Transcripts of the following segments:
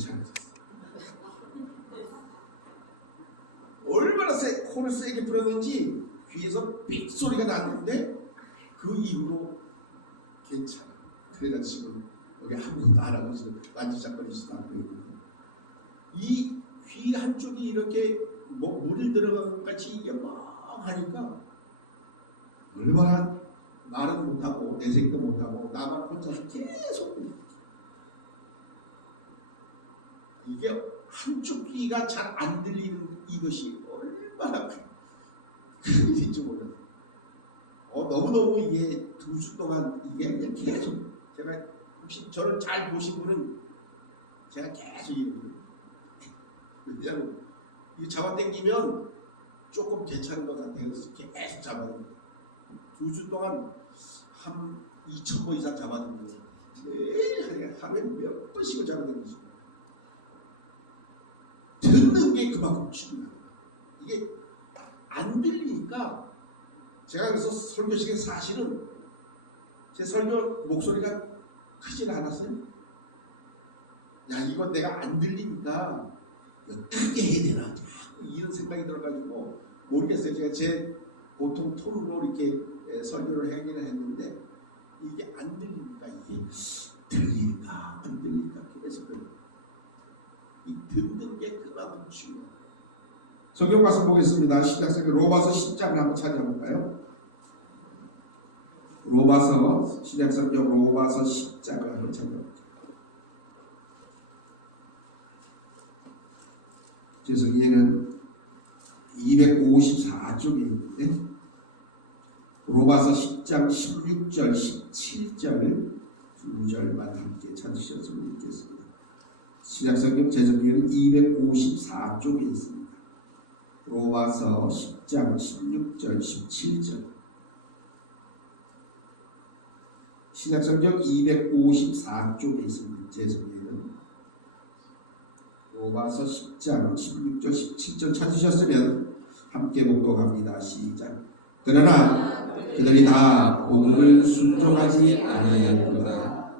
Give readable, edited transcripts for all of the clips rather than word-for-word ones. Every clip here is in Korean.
괜찮아졌어. 얼마나 코를 세게 풀었는지 귀에서 삑 소리가 났는데 그 이후로 괜찮아. 그래서 지금 여기 아무것도 안 하고 지금 만지작거리지도 않고 있는데 이 귀 한쪽이 이렇게 뭐 물이 들어간 것 같이 이게 막 하니까 얼마나 말은 못하고 내색도 못하고 나만 혼자서 계속 이게 한쪽 귀가 잘 안 들리는 이것이 얼마나 큰 일인지 몰라요. 너무너무 이게 2주 동안 이게 그냥 계속 제가 혹시 저를 잘 보신 분은 제가 계속 이러거든요. 왜냐하면 이 잡아당기면 조금 괜찮은 것 같아요. 그래서 계속 잡아당겨요. 2주 동안 한 2,000번 이상 잡아당겨요. 매일 하루에 몇 번씩을 잡아당기죠. 듣는 게 그만큼 중요해요. 이게 안 들리니까 제가 그래서 설교식에 사실은 제 설교 목소리가 크진 않았어요. 야, 이건 내가 안 들리니까 크게 해야 되나 이런 생각이 들어가지고 모르겠어요. 제가 제 보통 톤으로 이렇게 설교를 하기는 했는데 이게 안 들리니까 이게 들릴까 안 들릴까 계속 그래요. 이 듣는 게 그만큼 중요해요. 성경 말씀 보겠습니다. 신약성경 로마서 10장을 한번 찾아볼까요? 로마서 신약성경 로마서 10장을 한번 찾아볼게요. 죄송해요. 얘는 254쪽에 있는데 로마서 10장 16절 17절 2절만 함께 찾으셨으면 좋겠습니다. 신약성경 제정기는 254쪽에 있습니다. 로마서 10장 16절 17절 신약성경 254쪽에 있습니다. 제정기는 로마서 10장 16절 17절 찾으셨으면 함께 봉독합니다. 시작. 그러나 그들이 다 복음을 순종하지 아니하였도다.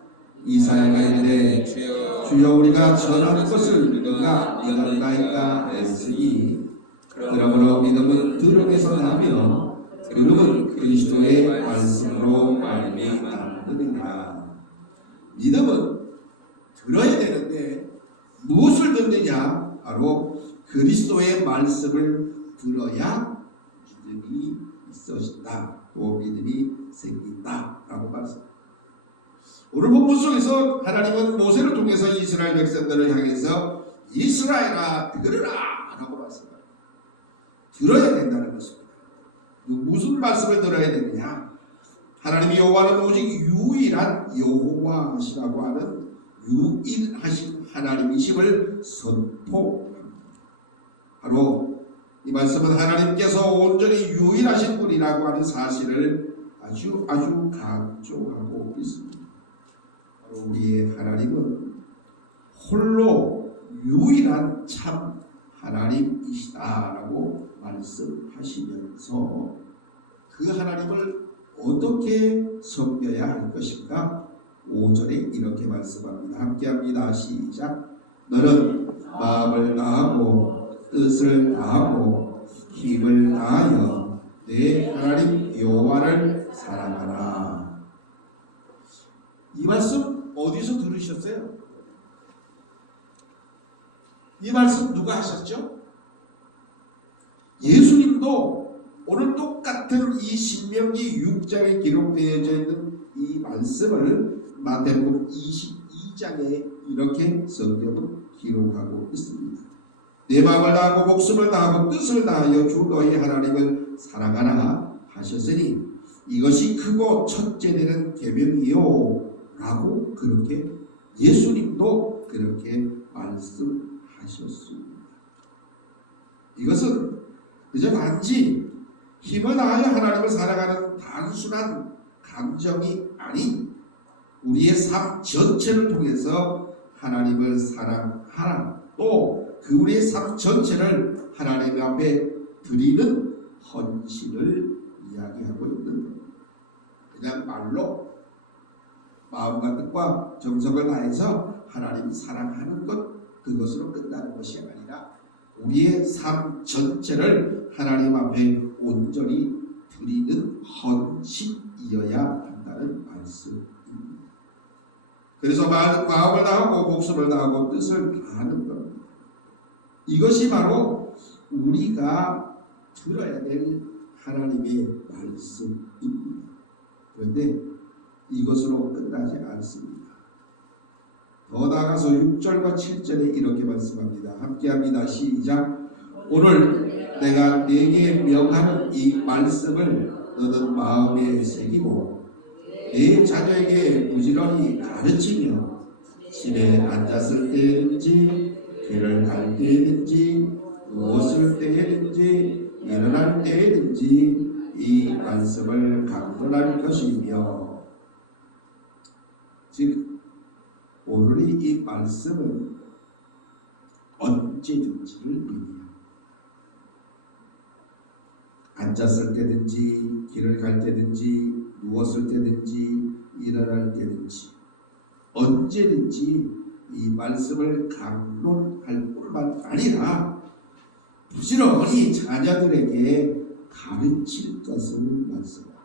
이사야가 이르되 주여 우리가 전하는 것을 누가 믿었나이까 했으니 그러므로 믿음은 들음에서 나며 들음은 그리스도의 말씀으로 말미암느니라. 믿음은 들어야 되는데 무엇을 듣느냐? 바로 그리스도의 말씀을 들어야 믿음이 있어진다. 또 믿음이 생긴다 라고 말씀합니다. 오늘 본문 속에서 하나님은 모세를 통해서 이스라엘 백성들을 향해서 이스라엘아 들으라 라고 말씀합니다. 들어야 된다는 것입니다. 무슨 말씀을 들어야 되느냐? 하나님 여호와는 오직 유일한 여호와시라고 하는 유일하신 하나님이심을 선포합니다. 바로 이 말씀은 하나님께서 온전히 유일하신 분이라고 하는 사실을 아주 강조하고 있습니다. 바로 우리의 하나님은 홀로 유일한 참 하나님이시다라고 말씀하시면서 그 하나님을 어떻게 섬겨야 할 것인가? 5절에 이렇게 말씀합니다. 함께합니다. 시작. 너는 마음을 다하고 뜻을 다하고 힘을 다하여 내 하나님 여호와를 사랑하라. 이 말씀 어디서 들으셨어요? 이 말씀 누가 하셨죠? 예수님도 오늘 똑같은 이 신명기 6장에 기록되어져 있는 이 말씀을 마태복음 22장에 이렇게 성경은 기록하고 있습니다. 내 마음을 다하고 목숨을 다하고 뜻을 다하여 주 너희 하나님을 사랑하라 하셨으니 이것이 크고 첫째 되는 계명이요 라고 그렇게 예수님도 그렇게 말씀하셨습니다. 이것은 그저 단지 힘을 다하여 하나님을 사랑하는 단순한 감정이 아닌 우리의 삶 전체를 통해서 하나님을 사랑하라, 또 그 우리의 삶 전체를 하나님 앞에 드리는 헌신을 이야기하고 있는 겁니다. 그냥 말로 마음과 뜻과 정성을 다해서 하나님 사랑하는 것, 그것으로 끝나는 것이 아니라 우리의 삶 전체를 하나님 앞에 온전히 드리는 헌신이어야 한다는 말씀입니다. 그래서 마음을 다하고 목숨을 다하고 뜻을 다하는 겁니다. 이것이 바로 우리가 들어야 될 하나님의 말씀입니다. 그런데 이것으로 끝나지 않습니다. 더 나아가서 6절과 7절에 이렇게 말씀합니다. 함께합니다. 시작. 오늘 내가 네게 명하는 이 말씀을 너는 마음에 새기고 네 자녀에게 부지런히 가르치며 집에 앉았을 때든지 길을 갈 때든지 누웠을 때든지 일어날 때든지 이 말씀을 강론할 것이며, 즉 오늘의 이 말씀은 언제든지를 의미합니다. 앉았을 때든지 길을 갈 때든지 누웠을 때든지 일어날 때든지 언제든지 이 말씀을 강론할 뿐만 아니라 부지런히 자녀들에게 가르칠 것을 말씀합니다.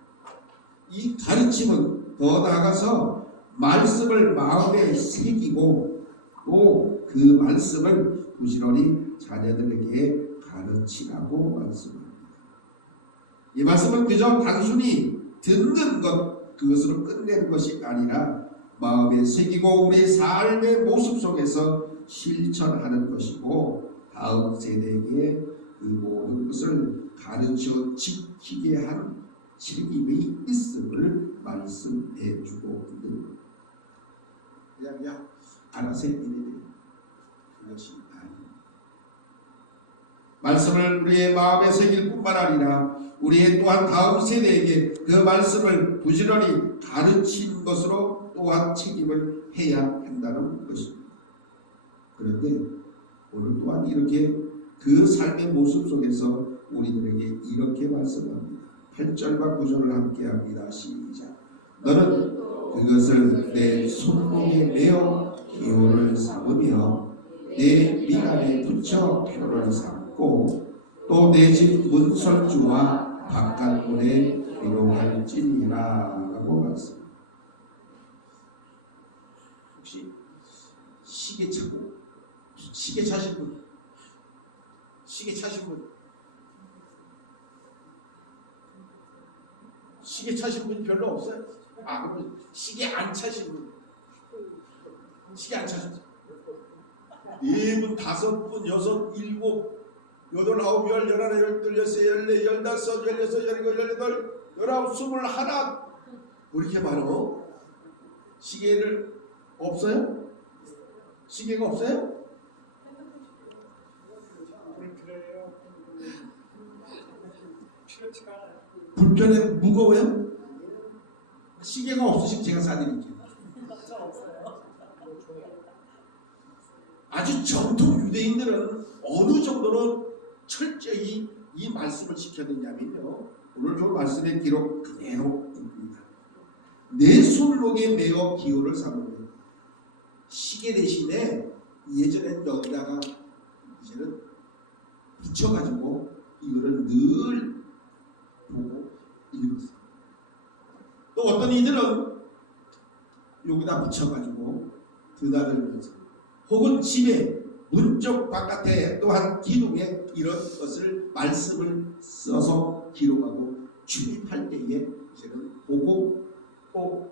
이 가르침은 더 나아가서 말씀을 마음에 새기고 또 그 말씀을 부지런히 자녀들에게 가르치라고 말씀합니다. 이 말씀은 그저 단순히 듣는 것, 그것으로 끝내는 것이 아니라 마음에 새기고 우리 삶의 모습 속에서 실천하는 것이고 다음 세대에게 그 모든 것을 가르쳐 지키게 하는 책임이 있음을 말씀해 주고 있는 겁니다. 그냥 알아서 이래야 그것이 아닙니다. 말씀을 우리의 마음에 새길 뿐만 아니라 우리의 또한 다음 세대에게 그 말씀을 부지런히 가르친 것으로 또한 책임을 해야 한다는 것입니다. 그런데 오늘 또한 이렇게 그 삶의 모습 속에서 우리들에게 이렇게 말씀합니다. 8절과 9절을 함께 합니다. 시작. 너는 그것을 내 손목에 메어 기호를 삼으며 내 미간에 붙여 표를 삼고 또 내 집 문설주와 바깥문에 기록할지니라 라고 말씀합니다. 혹시 시계 차고 시계 차신 분, 시계 차신 분, 시계 차신 분 별로 없어요? 그럼 시계 안 차신 분, 시계 안 차신 분, 4분, 5분, 6, 7, 8, 9, 10, 11, 12, 13, 14, 15, 16, 17, 18, 19, 20, 21 이렇게 많어? 시계를 없어요? 시계가 없어요? 불편해? 무거워요? 시계가 없으시면 제가 사드릴게요. 아주 정통 유대인들은 어느 정도로 철저히 이 말씀을 지켰느냐면요, 오늘 이 말씀의 기록 그대로입니다. 내 손목에 메어 기호를 삼으면 시계 대신에 예전엔 여기다가 이제는 붙여가지고 이거를 늘 보고 읽었어요. 또 어떤 이들은 여기다 붙여가지고 드나들면서 혹은 집에 문쪽 바깥에 또한 기둥에 이런 것을 말씀을 써서 기록하고 출입할 때에 이제는 보고 또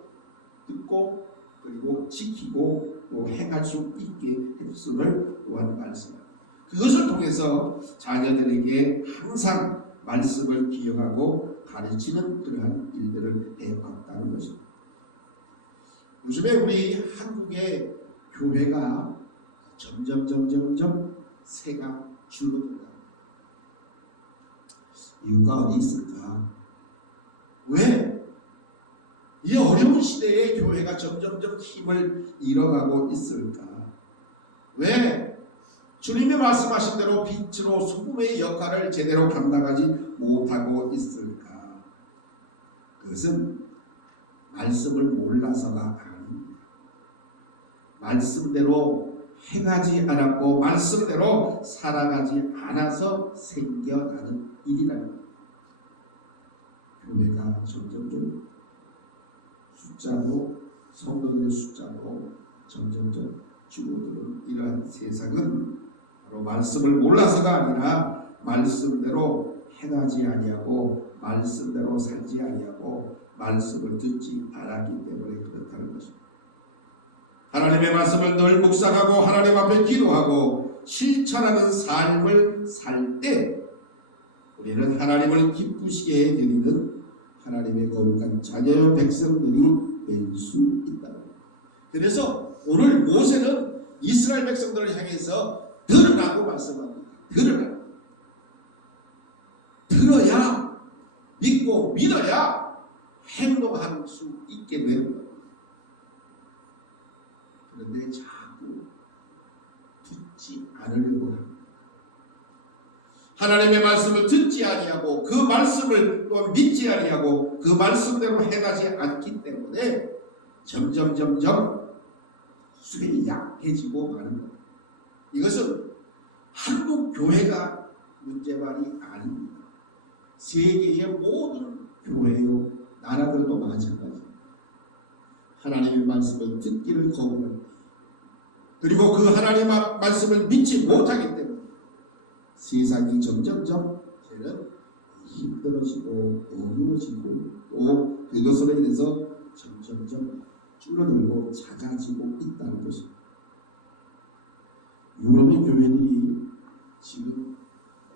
듣고 그리고 지키고 또 행할 수 있게 했음을 또한 말씀합니다. 그것을 통해서 자녀들에게 항상 말씀을 기억하고 가르치는 그러한 일들을 해왔다는 것입니다. 요즘에 우리 한국의 교회가 점점 새가 줄어든다. 이유가 어디 있을까? 왜? 이 어려운 시대에 교회가 점점 힘을 잃어가고 있을까? 왜? 주님이 말씀하신 대로 빛으로 소금의 역할을 제대로 감당하지 못하고 있을까? 그것은 말씀을 몰라서가 아닙니다. 말씀대로 행하지 않았고 말씀대로 살아가지 않아서 생겨나는 일이라는 겁니다. 교회가 점점 숫자로, 성도들의 숫자로 점점 줄어드는 이러한 세상은 바로 말씀을 몰라서가 아니라 말씀대로 행하지 아니하고 말씀대로 살지 아니하고 말씀을 듣지 않았기 때문에 그렇다는 것입니다. 하나님의 말씀을 늘 묵상하고 하나님 앞에 기도하고 실천하는 삶을 살 때 우리는 하나님을 기쁘시게 해드리는 하나님의 거룩한 자녀의 백성들이 될 수 있다. 그래서 오늘 모세는 이스라엘 백성들을 향해서 들으라고 말씀합니다. 들어야 믿고 믿어야 행동할 수 있게 되는 겁니다. 그런데 자꾸 듣지 않으려고 합니다. 하나님의 말씀을 듣지 아니하고 그 말씀을 또 믿지 아니하고 그 말씀대로 행하지 않기 때문에 점점 쇠약해지고 가는 겁니다. 이것은 한국 교회가 문제만이 아닙니다. 세계의 모든 교회요 나라들도 마찬가지입니다. 하나님의 말씀을 듣기를 거부할 때 그리고 그 하나님의 말씀을 믿지 못하기 때문에 세상이 점점 저는 힘들어지고 어려워지고 또 그것으로 인해서 점점 줄어들고 작아지고 있다는 것입니다. 유럽의 교회들이 지금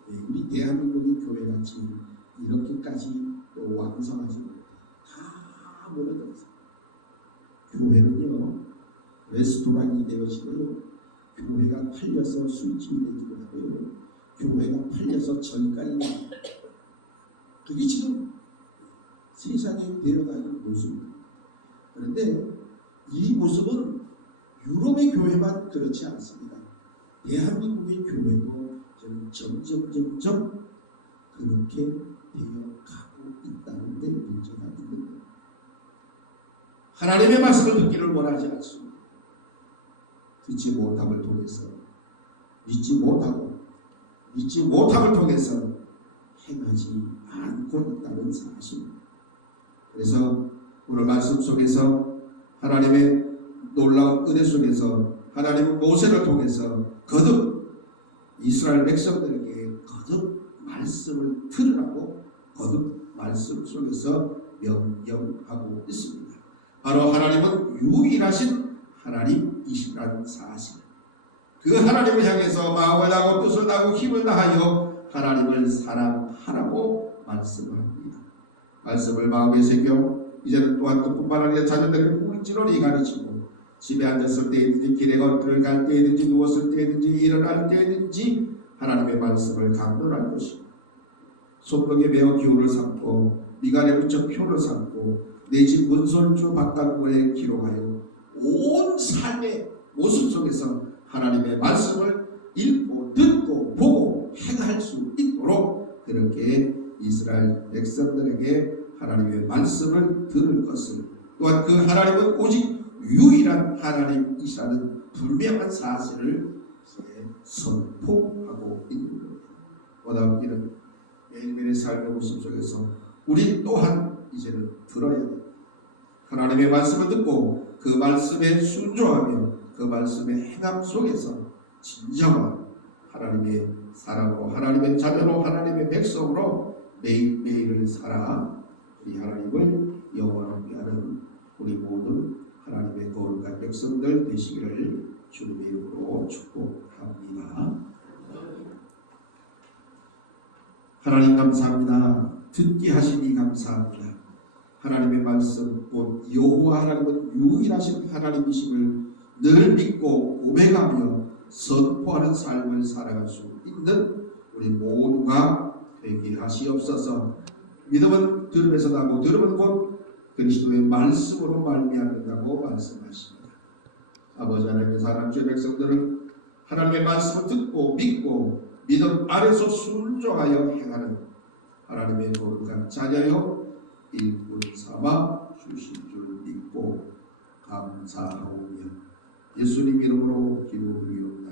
우리 대한민국의 교회같이 이렇게까지 또 왕성하지 못해 다 무너졌어요. 교회는요 레스토랑이 되어지고요, 교회가 팔려서 술집이 되기도 하고요, 교회가 팔려서 절간이 됩니다. 그게 지금 세상에 되어가는 모습입니다. 그런데 이 모습은 유럽의 교회만 그렇지 않습니다. 대한민국의 교회도 점점 그렇게 되어가고 있다는 데 문제가 있는 거예요. 하나님의 말씀을 듣기를 원하지 않습니다. 듣지 못함을 통해서 믿지 못함을 통해서 행하지 않고 있다는 사실입니다. 그래서 오늘 말씀 속에서 하나님의 놀라운 은혜 속에서 하나님은 모세를 통해서 거듭 이스라엘 백성들에게 거듭 말씀을 들으라고 거듭 말씀 속에서 명령하고 있습니다. 바로 하나님은 유일하신 하나님이시라는 사실, 그 하나님을 향해서 마음을 다하고 뜻을 다하고 힘을 다하여 하나님을 사랑하라고 말씀합니다. 말씀을 마음에 새겨 이제는 또한 그뿐만 아니라 자녀들에게 묵묵지런히 가르치고 집에 앉았을 때든지 길에 걸어갈 때든지 누웠을 때든지 일어날 때든지 하나님의 말씀을 강론할 것입니다. 손목에 매어 기호를 삼고 미간에 붙여 표를 삼고 내 집 문설주 바깥문에 기록하여 온 삶의 모습 속에서 하나님의 말씀을 읽고 듣고 보고 행할 수 있도록 그렇게 이스라엘 백성들에게 하나님의 말씀을 들을 것을, 또한 그 하나님은 오직 유일한 하나님이시라는 분명한 사실을 선포하고 있는 겁니다. 보다 이는 매일매일의 삶의 모습 속에서 우리 또한 이제는 들어야 됩니다. 하나님의 말씀을 듣고 그 말씀에 순종하며 그 말씀의 행함 속에서 진정한 하나님의 사람으로, 하나님의 자녀로, 하나님의 백성으로 매일매일을 살아 우리 하나님을 영원하게 하는 우리 모든 하나님의 거룩한 백성들 되시기를 주님의 이름으로 축복합니다. 하나님 감사합니다. 듣게 하시니 감사합니다. 하나님의 말씀, 곧 여호와 하나님은 유일하신 하나님이심을 늘 믿고 고백하며 선포하는 삶을 살아갈 수 있는 우리 모두가 되게 하시옵소서. 믿음은 들음에서 나고 들음은 곧 그리스도의 말씀으로 말미암는다고 말씀하십니다. 아버지 하나님의 사랑 주의 백성들은 하나님의 말씀을 듣고 믿고 믿음 아래서 순종하여 행하는 하나님의 거룩한 자녀여 일꾼 삼아 주신 줄 믿고 감사하오며 예수님 이름으로 기도드리옵나이다.